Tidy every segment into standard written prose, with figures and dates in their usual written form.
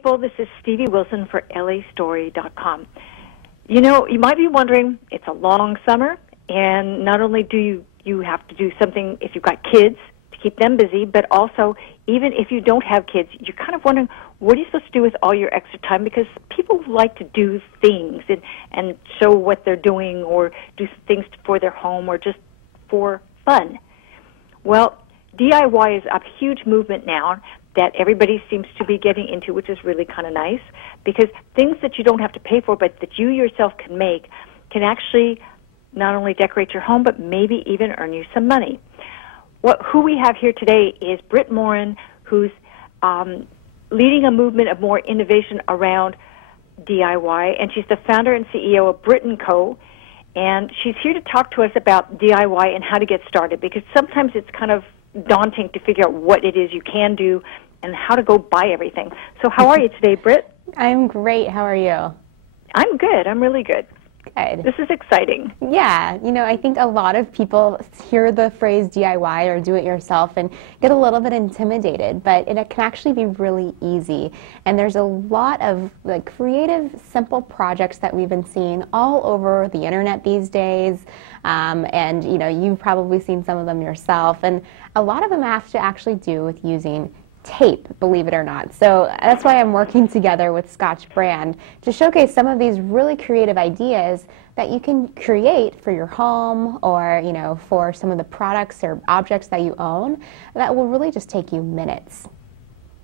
people. This is Stevie Wilson for LAstory.com. You know, you might be wondering, it's a long summer, and not only do you have to do something if you've got kids to keep them busy, but also, even if you don't have kids, you're kind of wondering, what are you supposed to do with all your extra time? Because people like to do things and show what they're doing or do things for their home or just for fun. Well, DIY is a huge movement now that everybody seems to be getting into, which is really kind of nice, because things that you don't have to pay for but that you yourself can make can actually not only decorate your home but maybe even earn you some money. Who we have here today is Brit Morin, who's leading a movement of more innovation around DIY, and she's the founder and CEO of Brit & Co., and she's here to talk to us about DIY and how to get started, because sometimes it's kind of daunting to figure out what it is you can do and how to go buy everything. So how are you today, Brit? I'm great. How are you? I'm good. I'm really good. Good. This is exciting. Yeah. You know, I think a lot of people hear the phrase DIY or do it yourself and get a little bit intimidated, but it can actually be really easy. And there's a lot of creative, simple projects that we've been seeing all over the internet these days. And, you know, you've probably seen some of them yourself. And a lot of them have to actually do with using tape, believe it or not. So that's why I'm working together with Scotch brand to showcase some of these really creative ideas that you can create for your home or, you know, for some of the products or objects that you own that will really just take you minutes.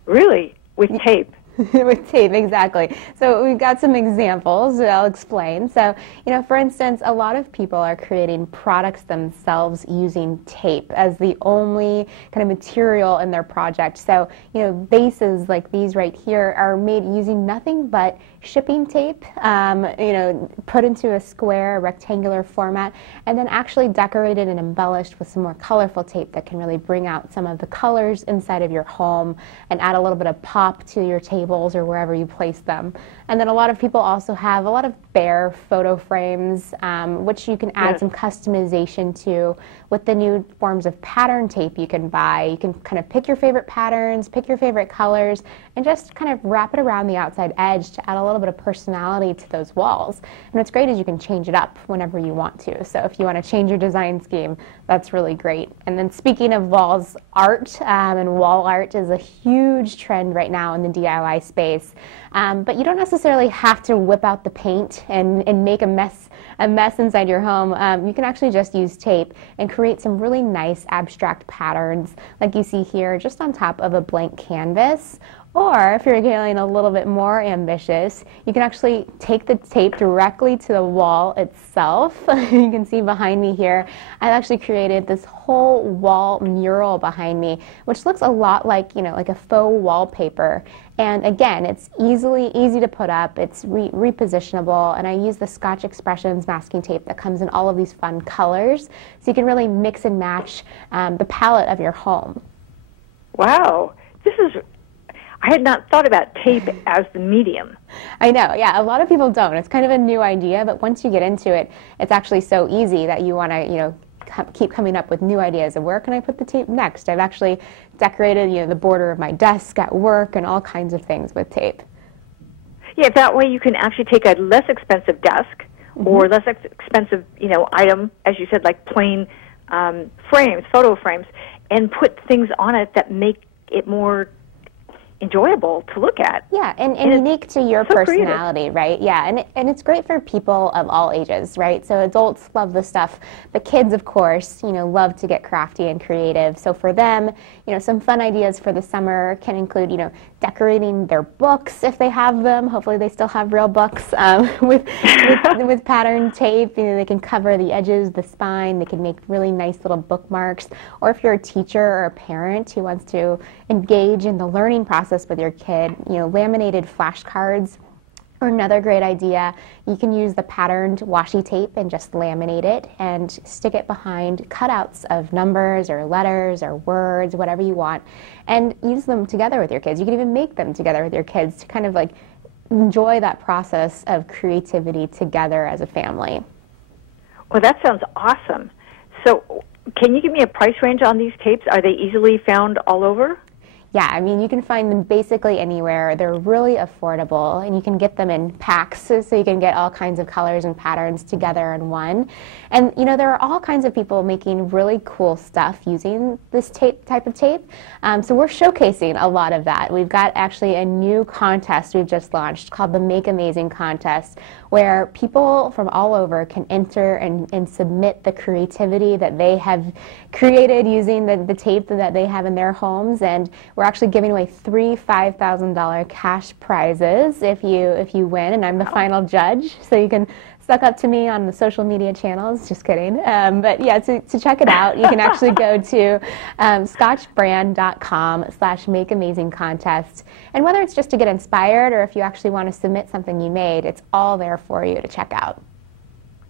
Really? With tape? With tape, exactly. So we've got some examples that I'll explain. So, you know, for instance, a lot of people are creating products themselves using tape as the only kind of material in their project. So, you know, vases like these right here are made using nothing but shipping tape, you know, put into a square, rectangular format, and then actually decorated and embellished with some more colorful tape that can really bring out some of the colors inside of your home and add a little bit of pop to your tables or wherever you place them. And then a lot of people also have a lot of bare photo frames, which you can add some customization to with the new forms of pattern tape you can buy. You can kind of pick your favorite patterns, pick your favorite colors, and just kind of wrap it around the outside edge to add a little bit of personality to those walls. And what's great is you can change it up whenever you want to. So if you want to change your design scheme, that's really great. And then speaking of walls, art and wall art is a huge trend right now in the DIY space. But you don't necessarily have to whip out the paint and make a mess inside your home. You can actually just use tape and create some really nice abstract patterns like you see here just on top of a blank canvas. Or if you're getting a little bit more ambitious, you can actually take the tape directly to the wall itself. You can see behind me here, I've actually created this whole wall mural behind me, which looks a lot like, you know, like a faux wallpaper. And again, it's easy to put up, it's repositionable, and I use the Scotch Expressions masking tape that comes in all of these fun colors, so you can really mix and match the palette of your home. Wow, I had not thought about tape as the medium. I know, yeah, a lot of people don't. It's kind of a new idea, but once you get into it, it's actually so easy that you want to, you know, keep coming up with new ideas of where can I put the tape next. I've actually decorated, you know, the border of my desk at work and all kinds of things with tape. Yeah, that way you can actually take a less expensive desk or less expensive, you know, item, as you said, like plain frames, photo frames, and put things on it that make it more enjoyable to look at. Yeah, and unique to your personality, creative. Right? Yeah, and it's great for people of all ages, right? So adults love this stuff, but kids, of course, you know, love to get crafty and creative. So for them, you know, some fun ideas for the summer can include, you know, decorating their books if they have them. Hopefully they still have real books with pattern tape. You know, they can cover the edges, the spine. They can make really nice little bookmarks. Or if you're a teacher or a parent who wants to engage in the learning process with your kid, you know, laminated flashcards are another great idea. You can use the patterned washi tape and just laminate it and stick it behind cutouts of numbers or letters or words, whatever you want, and use them together with your kids. You can even make them together with your kids to kind of like enjoy that process of creativity together as a family. Well, that sounds awesome. So can you give me a price range on these tapes? Are they easily found all over? Yeah, I mean, you can find them basically anywhere. They're really affordable, and you can get them in packs, so you can get all kinds of colors and patterns together in one. And, you know, there are all kinds of people making really cool stuff using this type of tape. So we're showcasing a lot of that. We've got actually a new contest we've just launched called the Make Amazing Contest, where people from all over can enter and submit the creativity that they have created using the tape that they have in their homes. And we're actually giving away 3 $5,000 cash prizes if you win, and I'm the final judge, so you can suck up to me on the social media channels. Just kidding. But yeah, to check it out, you can actually go to scotchbrand.com/makeamazingcontest. And whether it's just to get inspired or if you actually want to submit something you made, it's all there for you to check out.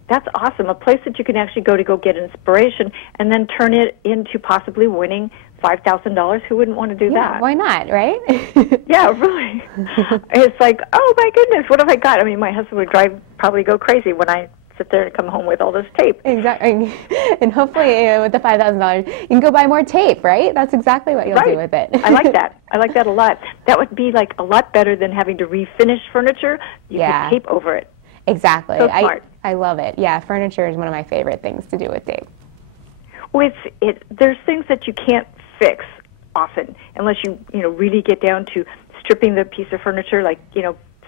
That's awesome. A place that you can actually go to get inspiration and then turn it into possibly winning $5,000. Who wouldn't want to do that? Why not, right? Yeah, really. It's like, oh my goodness, what have I got? I mean, my husband would probably go crazy when I sit there and come home with all this tape. Exactly. And hopefully with the $5,000, you can go buy more tape, right? That's exactly what you'll do with it. I like that. I like that a lot. That would be like a lot better than having to refinish furniture. You put tape over it. Exactly. So smart. I love it. Yeah, furniture is one of my favorite things to do with tape. Well, there's things that you can't fix often unless you really get down to stripping the piece of furniture, like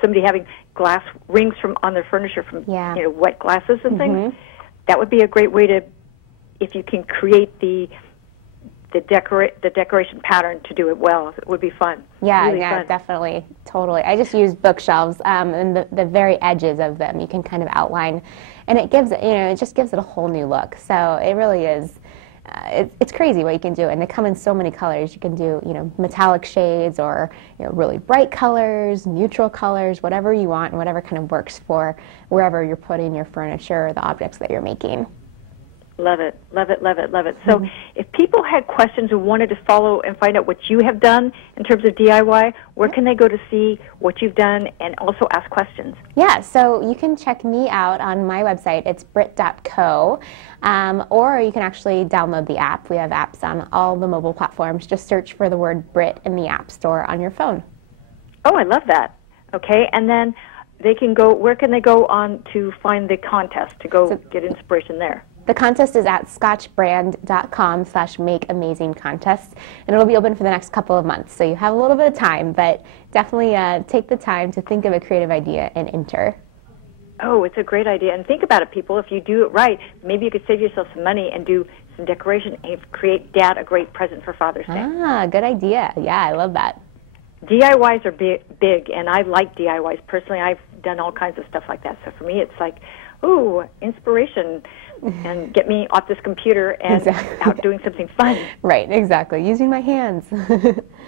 somebody having glass rings on their furniture from wet glasses and things. That would be a great way to, if you can create the decoration pattern to do it well. It would be fun. Yeah, really fun. Definitely, totally. I just use bookshelves and the very edges of them. You can kind of outline, and it gives it, it just gives it a whole new look. So it really is. It's crazy what you can do, and they come in so many colors. You can do, metallic shades or really bright colors, neutral colors, whatever you want, and whatever kind of works for wherever you're putting your furniture or the objects that you're making. Love it, love it, love it, love it. So if people had questions and wanted to follow and find out what you have done in terms of DIY, where can they go to see what you've done and also ask questions? Yeah, so you can check me out on my website. It's brit.co, or you can actually download the app. We have apps on all the mobile platforms. Just search for the word Brit in the App Store on your phone. Oh, I love that. Okay, and then they can go, where can they go on to find the contest, to go get inspiration there? The contest is at scotchbrand.com/makeamazingcontest, and it'll be open for the next couple of months. So you have a little bit of time, but definitely take the time to think of a creative idea and enter. Oh, it's a great idea. And think about it, people. If you do it right, maybe you could save yourself some money and do some decoration and create Dad a great present for Father's Day. Ah, good idea. Yeah, I love that. DIYs are big, and I like DIYs. Personally, I've done all kinds of stuff like that. So for me, it's like, ooh, inspiration, and get me off this computer and out doing something fun. Right, exactly. Using my hands.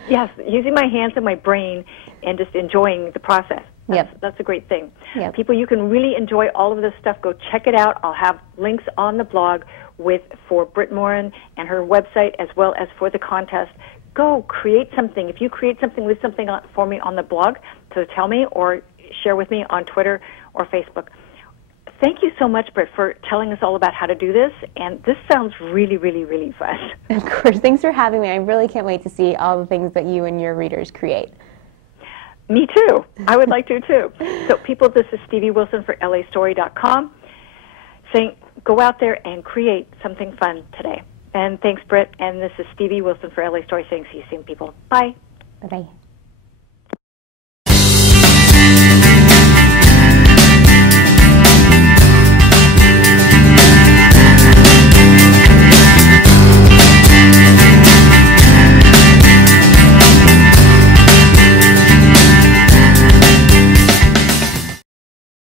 Yes, using my hands and my brain and just enjoying the process. That's a great thing. Yep. People, you can really enjoy all of this stuff. Go check it out. I'll have links on the blog for Brit Morin and her website, as well as for the contest. Go create something. If you create something, leave something for me on the blog, so tell me or share with me on Twitter or Facebook. Thank you so much, Brit, for telling us all about how to do this, and this sounds really, really, really fun. Of course. Thanks for having me. I really can't wait to see all the things that you and your readers create. Me too. I would like to, too. So, people, this is Stevie Wilson for LAstory.com saying go out there and create something fun today. And thanks, Brit. And this is Stevie Wilson for LA Story saying see you soon, people. Bye. Bye-bye.